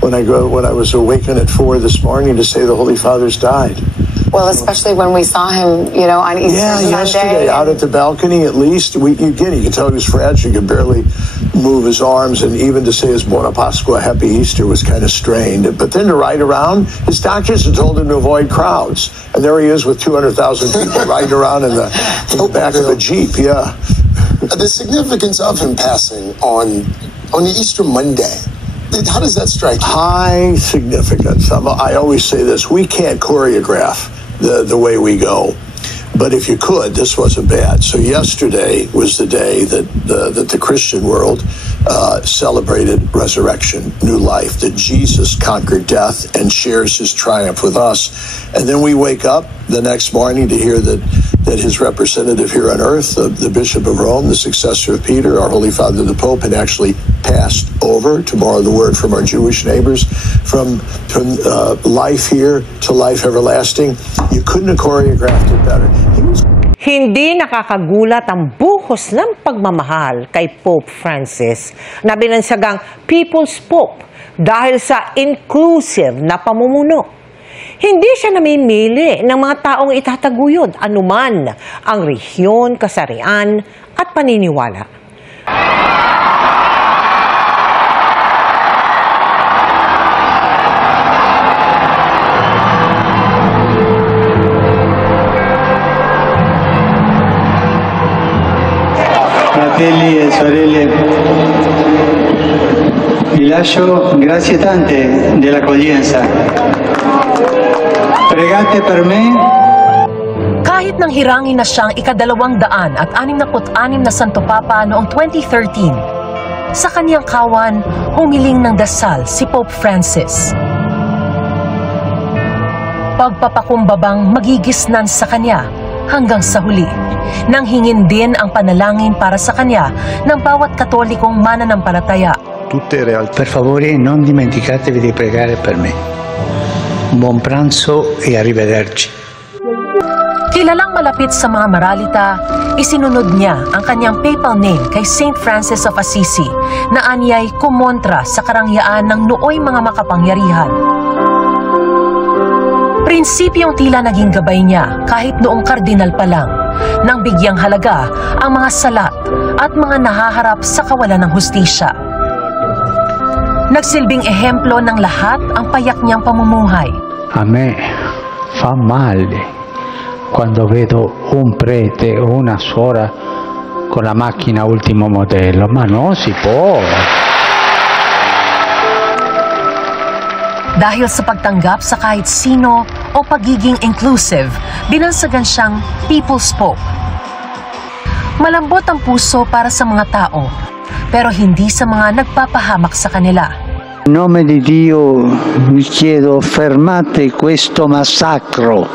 when I was awakened at 4 this morning to say the Holy Father's died. Well, especially when we saw him, you know, on Easter Sunday. Yeah, yesterday, out at the balcony, at least. You could tell he was fragile. He could barely move his arms, and even to say his Buona Pasqua, Happy Easter, was kind of strained. But then to ride around, his doctors had told him to avoid crowds. And there he is with 200,000 people riding around in the back of a Jeep, yeah. The significance of him passing on the Easter Monday, how does that strike you? High significance. I always say this, we can't choreograph the way we go. But if you could, this wasn't bad. So yesterday was the day that the Christian world celebrated resurrection, new life, that Jesus conquered death and shares his triumph with us. And then we wake up the next morning to hear that his representative here on earth, the Bishop of Rome, the successor of Peter, our Holy Father the Pope, had actually passed over, to borrow the word from our Jewish neighbors, from life here to life everlasting. You couldn't have choreographed it better. Hindi nakakagulat ang buhos ng pagmamahal kay Pope Francis na binansagang People's Pope dahil sa inclusive na pamumuno. Hindi siya namimili ng mga taong itataguyod anuman ang rehiyon, kasarian at paniniwala. Fratelli e sorelle, vi lascio grazie tante dell'accoglienza. Pregate per me. Kahit nang hirangin na siyang ika-266 na Santo Papa noong 2013, sa kaniyang kawan, humiling ng dasal si Pope Francis. Pagpapakumbabang magigisnan sa kanya hanggang sa huli. Nang hingin din ang panalangin para sa kanya ng bawat Katolikong mananampalataya. Tutte realtà. Per favore, non dimenticatevi di pregare per me. Buon pranzo e arrivederci. Kilalang malapit sa mga maralita, isinunod niya ang kanyang papal name kay Saint Francis of Assisi na anyay kumontra sa karangyaan ng nooy mga makapangyarihan. Prinsipyong tila naging gabay niya kahit noong kardinal pa lang, nang bigyang halaga ang mga salat at mga nahaharap sa kawalan ng hustisya. Nagsilbing ehemplo ng lahat ang payak niyang pamumuhay. A me fa male quando vedo un prete o una suora con la macchina ultimo modello, ma non si può. Dahil sa pagtanggap sa kahit sino o pagiging inclusive, binansagan siyang People's Pope. Malambot ang puso para sa mga tao, pero hindi sa mga nagpapahamak sa kanila. In nome di Dio vi chiedo fermate questo massacro.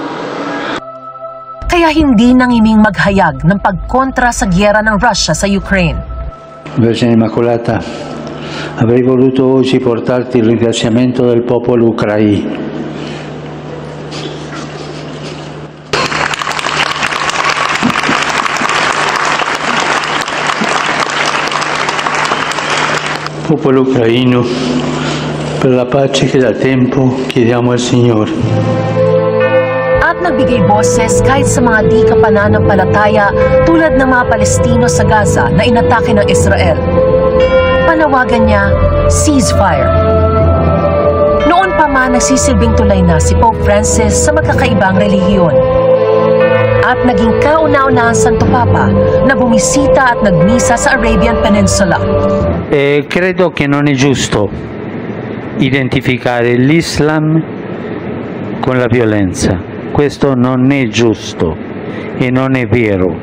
Kaya hindi nangiming maghayag ng pagkontra sa giyera ng Russia sa Ukraine. Vergine Immacolata, avrei voluto oggi portarti il ringraziamento del popolo ucraino. Popolo ucraino, per la pace che da tempo chiediamo al Signore. At nagbigay boses kahit sa mga di kapananampalataya tulad ng mga Palestino sa Gaza na inatake ng Israel. Panawagan niya, ceasefire. Noon pa man nagsisilbing tulay na si Pope Francis sa magkakaibang relihiyon. At naging kauna-unahang Santo Papa na bumisita at nagmisa sa Arabian Peninsula. Credo che non è giusto identificare l'Islam con la violenza. Questo non è giusto e non è vero.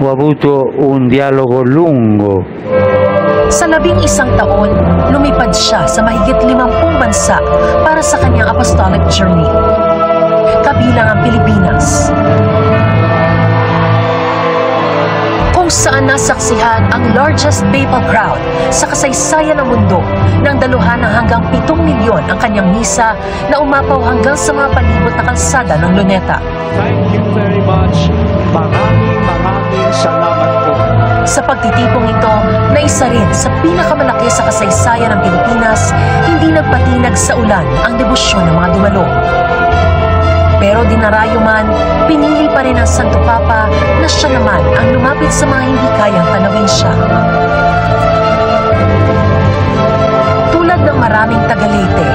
Ho avuto un dialogo lungo. Sa 11 taon, lumipad siya sa mahigit 50 bansa para sa kanyang apostolic journey. Kabilang ang Pilipinas. Kung saan nasaksihan ang largest papal crowd sa kasaysayan ng mundo nang daluhan ng hanggang 7 milyon ang kanyang misa na umapaw hanggang sa mga palibot na kalsada ng Luneta. Thank you very much. Maraming salamat po. Sa pagtitipong ito na isa rin sa pinakamalaki sa kasaysayan ng Pilipinas, hindi nagpatinag sa ulan ang debosyon ng mga dumalo. Pero dinarayo man, pinili pa rin ng Santo Papa na siya naman ang lumapit sa mga hindi kayang tanawin siya. Tulad ng maraming taga-Leyte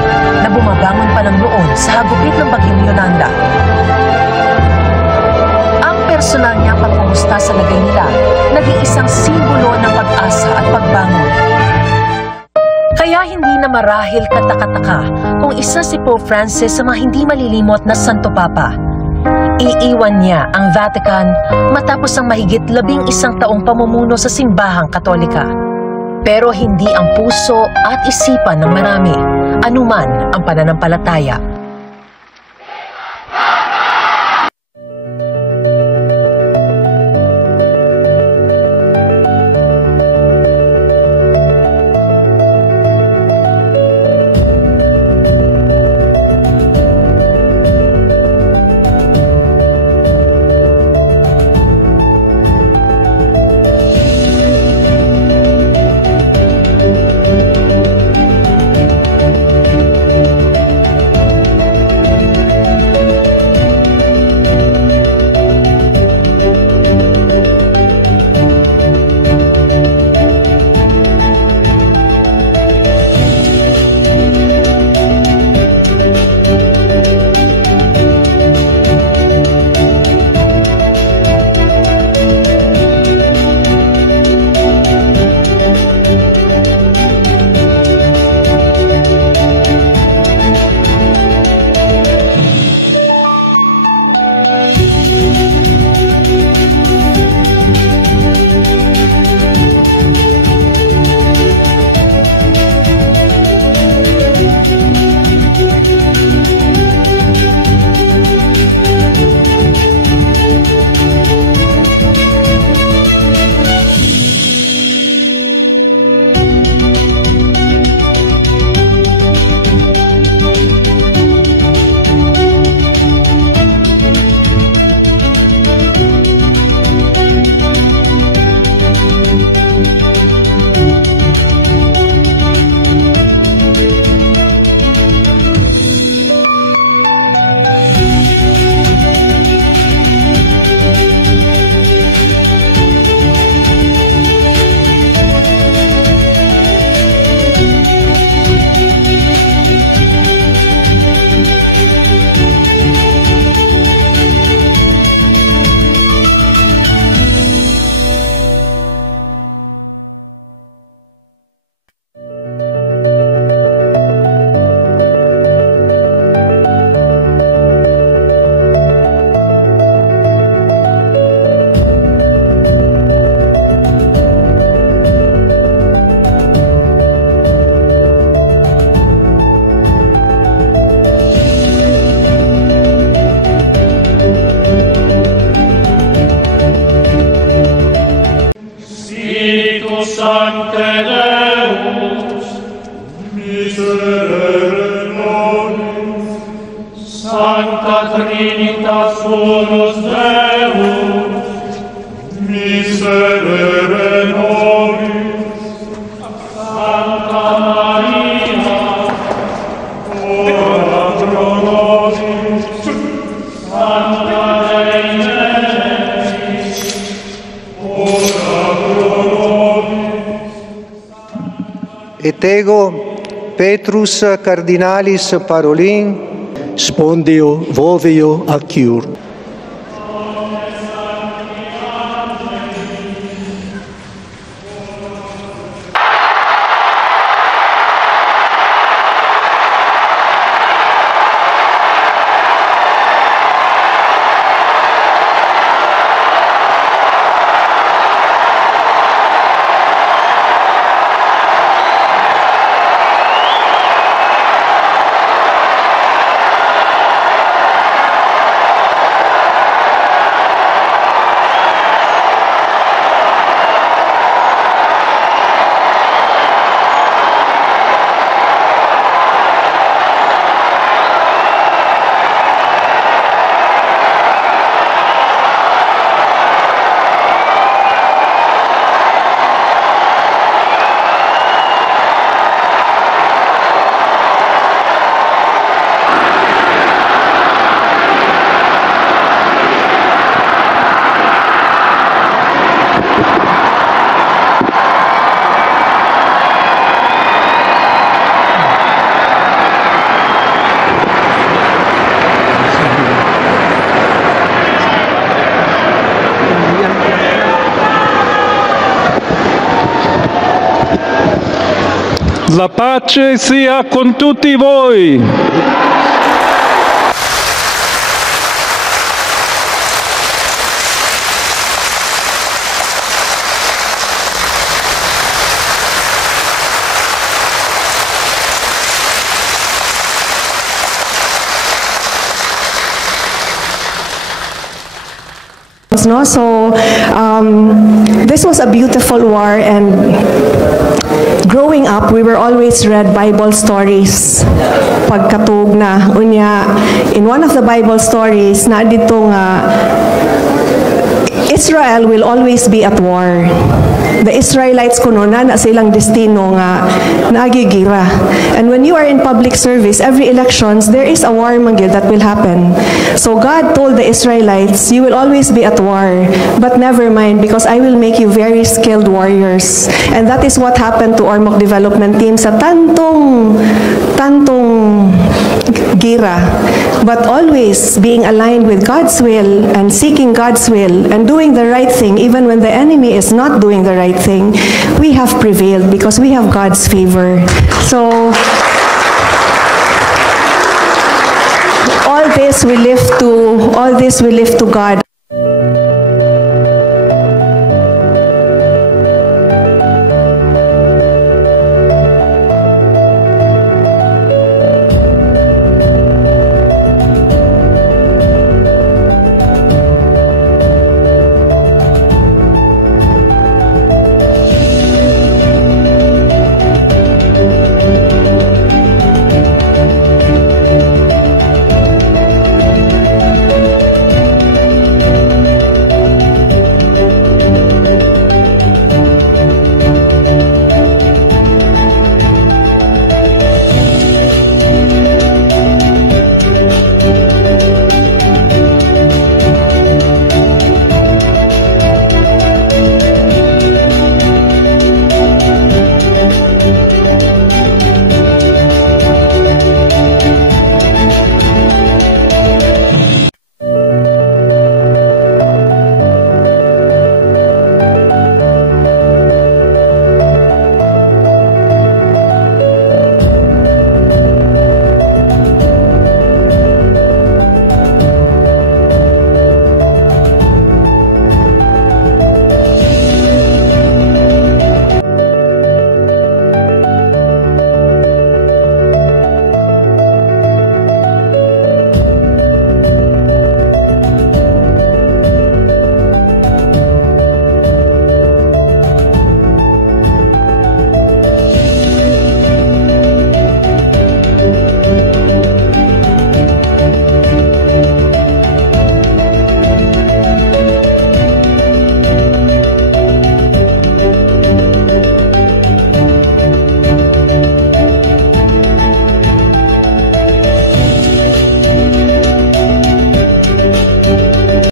na bumabangon pa lang noon sa hagupit ng bagyong Yolanda. Ang personal niyang pagkumusta sa lagay nila naging isang simbolo ng pag-asa at pagbangon. Kaya hindi na marahil katakataka kung isa si Pope Francis sa mga hindi malilimot na Santo Papa. Iiwan niya ang Vatican matapos ang mahigit 11 taong pamumuno sa simbahang Katolika. Pero hindi ang puso at isipan ng marami, anuman ang pananampalataya. Sancte Deus, miserere nobis, Sancta Trinitas Unus Deus, miserere nobis, Sancta Maria, ora pro nobis, Sancta Dei Membris, ora pro nobis. Et ego, Petrus Cardinalis Parolin, Spondio vovio acciur. La pace sia con tutti voi. No? So this was a beautiful war, and growing up, we were always read Bible stories pagkatug na. Unya, in one of the Bible stories, na dito nga, Israel will always be at war. The Israelites kuno na silang destino nga nagigira. And when you are in public service, every elections, there is a war mangyud that will happen. So God told the Israelites, you will always be at war, but never mind, because I will make you very skilled warriors. And that is what happened to Ormoc Development Team sa tantong gira. But always being aligned with God's will and seeking God's will and doing the right thing, even when the enemy is not doing the right thing, we have prevailed because we have God's favor. So all this we lift to God.